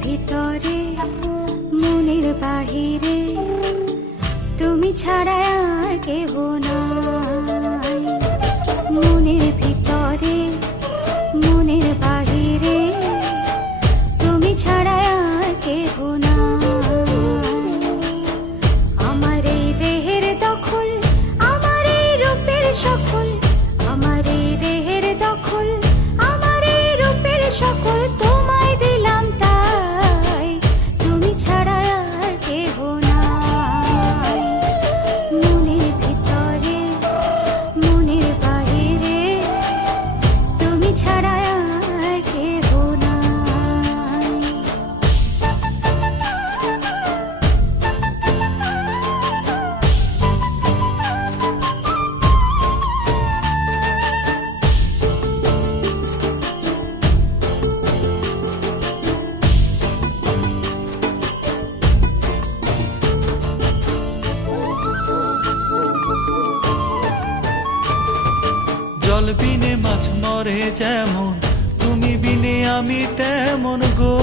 ভিতরে মনের বাহিরে তুমি ছাড়া আর কেহ নাই। মনের ভিতরে মনের বাহিরে তুমি ছাড়া আর কেহ নাই। আমার এই দেহের দখল, আমার এই রূপের সকল, আমার এই দেহের দখল, আমার এই রূপের সকল তোমায় দিলাম তাই, তুমি ছাড়া আর কেহ নাই। মনের ভিতরে মনের বাহিরে তুমি ছাড়া আর কেহ নাই। জল বিনে মাছ মরে যেমন, তুমি বিনে আমি তেমন গো।